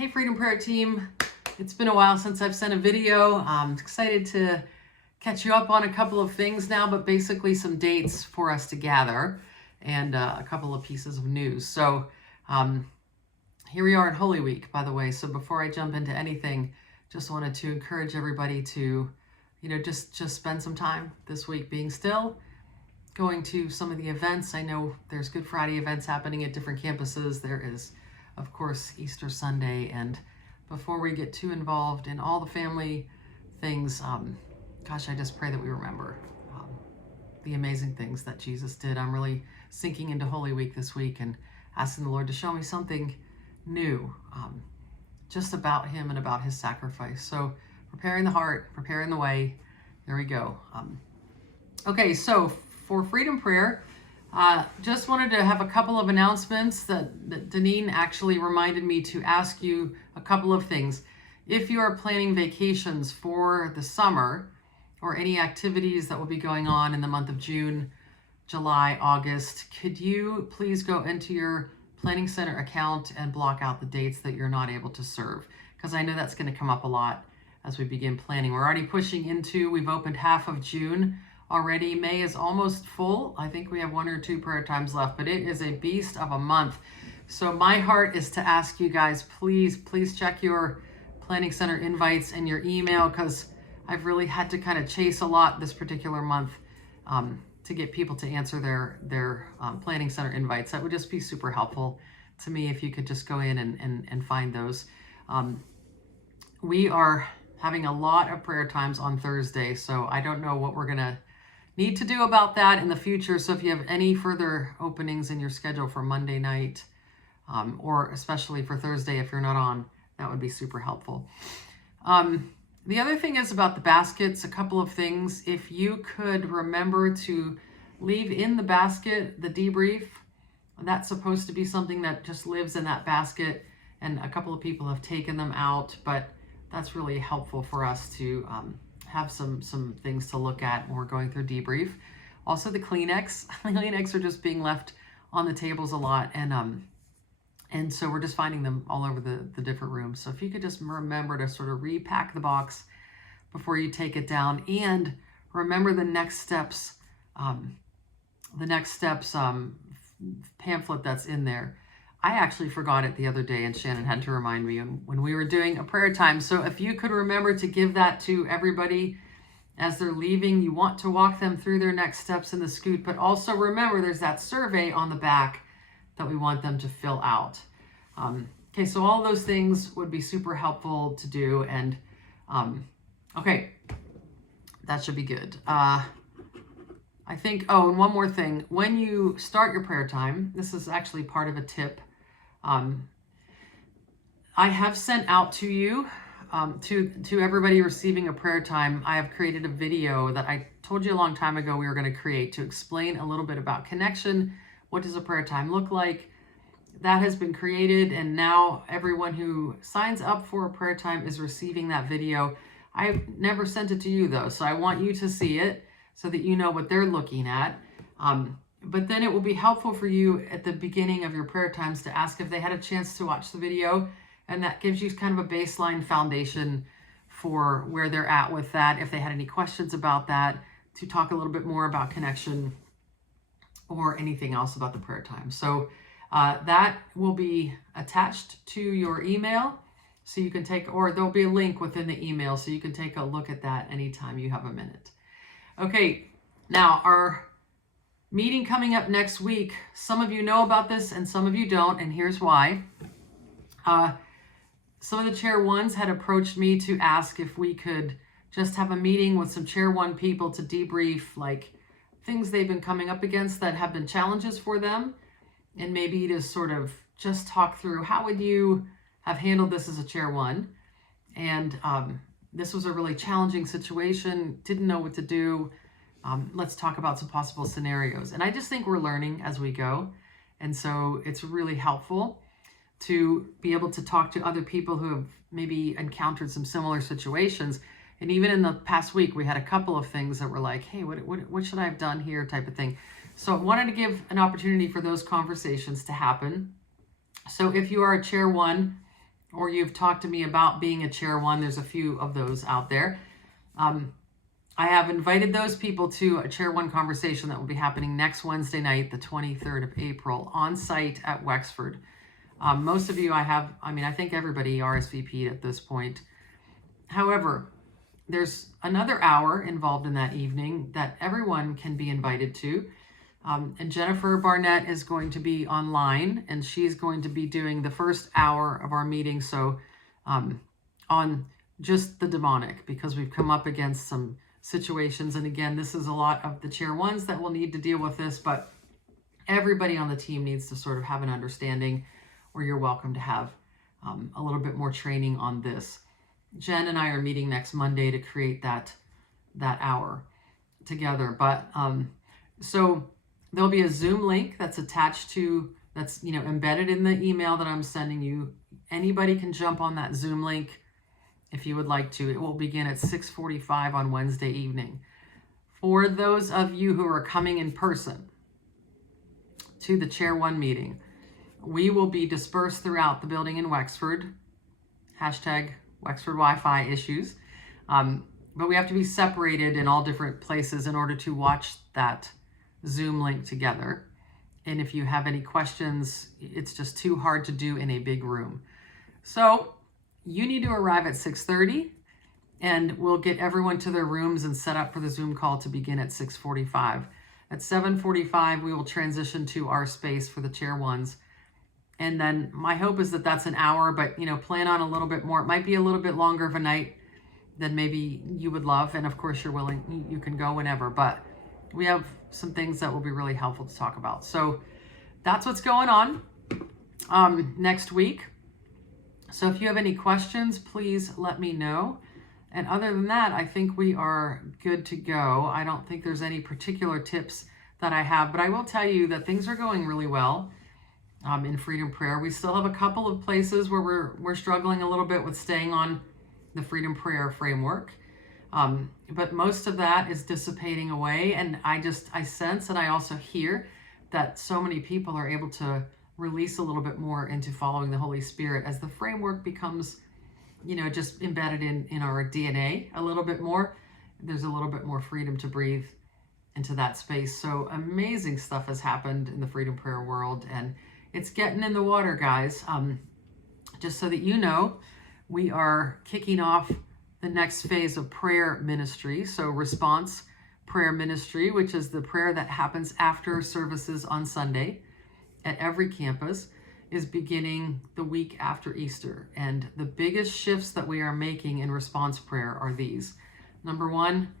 Hey Freedom Prayer Team, it's been a while since I've sent a video. I'm excited to catch you up on a couple of things now, but basically some dates for us to gather and a couple of pieces of news. So here we are in Holy Week, by the way. So before I jump into anything, just wanted to encourage everybody to, just spend some time this week being still, going to some of the events. I know there's Good Friday events happening at different campuses. There is, of course, Easter Sunday. And before we get too involved in all the family things, gosh, I just pray that we remember the amazing things that Jesus did. I'm really sinking into Holy Week this week and asking the Lord to show me something new, just about him and about his sacrifice. So preparing the heart, preparing the way. There we go. Okay, so for Freedom Prayer, just wanted to have a couple of announcements that Deneen actually reminded me to ask you a couple of things. If you are planning vacations for the summer or any activities that will be going on in the month of June, July, August, could you please go into your Planning Center account and block out the dates that you're not able to serve? Because I know that's going to come up a lot as we begin planning. We're already pushing into, we've opened half of June already. May is almost full. I think we have 1 or 2 prayer times left, but it is a beast of a month. So my heart is to ask you guys, please check your Planning Center invites and your email, because I've really had to kind of chase a lot this particular month to get people to answer their Planning Center invites. That would just be super helpful to me if you could just go in and find those. We are having a lot of prayer times on Thursday, so I don't know what we're gonna need to do about that in the future. So if you have any further openings in your schedule for Monday night, or especially for Thursday if you're not on, that would be super helpful. The other thing is about the baskets, a couple of things. If you could remember to leave in the basket the debrief, that's supposed to be something that just lives in that basket, and a couple of people have taken them out, but that's really helpful for us to have some things to look at when we're going through debrief. Also the Kleenex. Kleenex are just being left on the tables a lot, and so we're just finding them all over the different rooms. So if you could just remember to sort of repack the box before you take it down, and remember the next steps pamphlet that's in there. I actually forgot it the other day, and Shannon had to remind me when we were doing a prayer time. So if you could remember to give that to everybody as they're leaving, you want to walk them through their next steps in the scoot, but also remember there's that survey on the back that we want them to fill out. Okay, so all those things would be super helpful to do, and okay, that should be good. I think, and one more thing. When you start your prayer time, this is actually part of a tip. I have sent out to you, to everybody receiving a prayer time, I have created a video that I told you a long time ago we were going to create to explain a little bit about connection. What does a prayer time look like? That has been created, and now everyone who signs up for a prayer time is receiving that video. I've never sent it to you though, so I want you to see it so that you know what they're looking at. But then it will be helpful for you at the beginning of your prayer times to ask if they had a chance to watch the video, and that gives you kind of a baseline foundation for where they're at with that. If they had any questions about that, to talk a little bit more about connection or anything else about the prayer time. So that will be attached to your email, so you can or there'll be a link within the email so you can take a look at that anytime you have a minute. Okay, now our meeting coming up next week, some of you know about this and some of you don't, and here's why. Some of the Chair 1s had approached me to ask if we could just have a meeting with some Chair 1 people to debrief like things they've been coming up against that have been challenges for them, and maybe to sort of just talk through how would you have handled this as a Chair 1. And this was a really challenging situation, didn't know what to do. Let's talk about some possible scenarios. And I just think we're learning as we go. And so it's really helpful to be able to talk to other people who have maybe encountered some similar situations. And even in the past week, we had a couple of things that were like, hey, what should I have done here type of thing. So I wanted to give an opportunity for those conversations to happen. So if you are a Chair 1 or you've talked to me about being a chair one, there's a few of those out there. I have invited those people to a chair one conversation that will be happening next Wednesday night, the 23rd of April, on site at Wexford. Most of you I think everybody RSVP'd at this point. However, there's another hour involved in that evening that everyone can be invited to. And Jennifer Barnett is going to be online, and she's going to be doing the first hour of our meeting. So on just the demonic, because we've come up against some situations. And again, this is a lot of the chair ones that will need to deal with this, but everybody on the team needs to sort of have an understanding, or you're welcome to have a little bit more training on this. Jen and I are meeting next Monday to create that hour together. But so there'll be a Zoom link that's attached to, that's embedded in the email that I'm sending you. Anybody can jump on that Zoom link if you would like to. It will begin at 6:45 on Wednesday evening. For those of you who are coming in person to the Chair One meeting, we will be dispersed throughout the building in Wexford. Hashtag Wexford Wi-Fi issues. But we have to be separated in all different places in order to watch that Zoom link together. And if you have any questions, it's just too hard to do in a big room. So you need to arrive at 6:30, and we'll get everyone to their rooms and set up for the Zoom call to begin at 6:45. At 7:45, we will transition to our space for the chair ones. And then my hope is that that's an hour, but plan on a little bit more. It might be a little bit longer of a night than maybe you would love. And of course you're willing, you can go whenever, but we have some things that will be really helpful to talk about. So that's what's going on next week. So if you have any questions, please let me know. And other than that, I think we are good to go. I don't think there's any particular tips that I have, but I will tell you that things are going really well in Freedom Prayer. We still have a couple of places where we're struggling a little bit with staying on the Freedom Prayer framework. But most of that is dissipating away. And I sense, and I also hear that so many people are able to release a little bit more into following the Holy Spirit as the framework becomes, just embedded in our DNA a little bit more. There's a little bit more freedom to breathe into that space. So amazing stuff has happened in the Freedom Prayer world, and it's getting in the water, guys. Just so that you know, we are kicking off the next phase of prayer ministry. So response prayer ministry, which is the prayer that happens after services on Sunday at every campus, is beginning the week after Easter. And the biggest shifts that we are making in response prayer are these. Number one,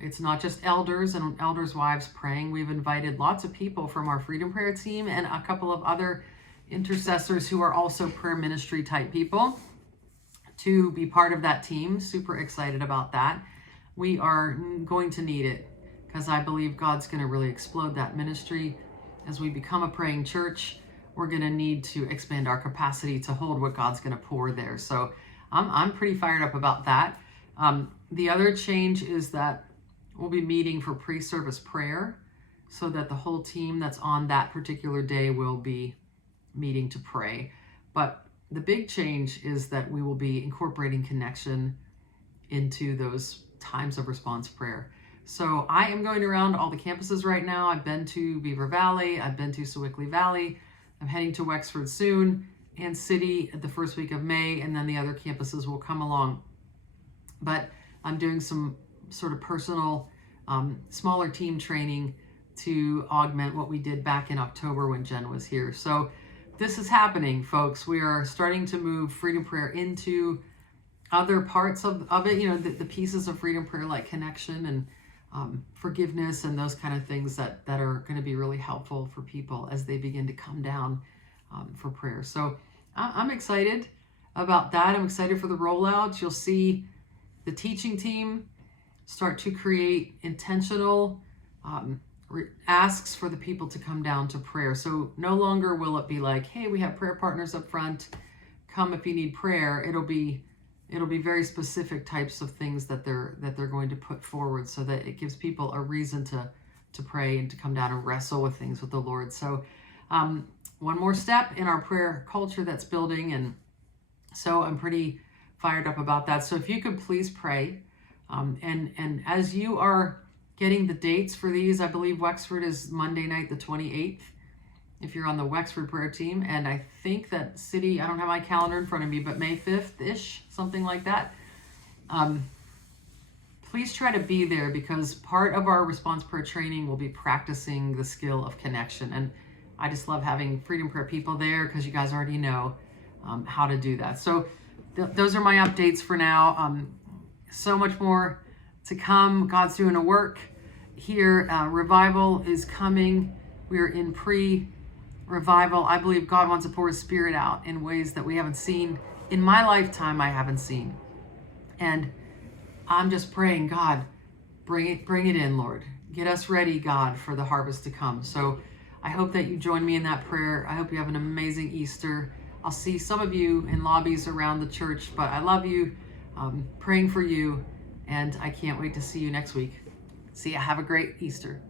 it's not just elders and elders' wives praying. We've invited lots of people from our Freedom Prayer team and a couple of other intercessors who are also prayer ministry type people to be part of that team. Super excited about that. We are going to need it because I believe God's going to really explode that ministry. As we become a praying church, we're going to need to expand our capacity to hold what God's going to pour there. So I'm pretty fired up about that. The other change is that we'll be meeting for pre-service prayer so that the whole team that's on that particular day will be meeting to pray. But the big change is that we will be incorporating connection into those times of response prayer. So I am going around all the campuses right now. I've been to Beaver Valley. I've been to Sewickley Valley. I'm heading to Wexford soon, and City at the first week of May, and then the other campuses will come along. But I'm doing some sort of personal, smaller team training to augment what we did back in October when Jen was here. So this is happening, folks. We are starting to move Freedom Prayer into other parts of it, the pieces of Freedom Prayer like connection and forgiveness and those kind of things that are going to be really helpful for people as they begin to come down for prayer. So I'm excited about that. I'm excited for the rollouts. You'll see the teaching team start to create intentional asks for the people to come down to prayer. So no longer will it be like, hey, we have prayer partners up front, come if you need prayer. It'll be very specific types of things that they're going to put forward so that it gives people a reason to pray and to come down and wrestle with things with the Lord. So one more step in our prayer culture that's building, and So I'm pretty fired up about that. So if you could please pray. And as you are getting the dates for these, I believe Wexford is Monday night, the 28th, if you're on the Wexford prayer team. And I think that City, I don't have my calendar in front of me, but May 5th-ish, something like that. Please try to be there, because part of our response prayer training will be practicing the skill of connection. And I just love having Freedom Prayer people there, because you guys already know how to do that. So those are my updates for now. So much more to come. God's doing a work here. Revival is coming. We're in pre-revival. I believe God wants to pour His Spirit out in ways that we haven't seen. In my lifetime, I haven't seen. And I'm just praying, God, bring it in, Lord. Get us ready, God, for the harvest to come. So I hope that you join me in that prayer. I hope you have an amazing Easter. I'll see some of you in lobbies around the church, but I love you, praying for you, and I can't wait to see you next week. See ya. Have a great Easter.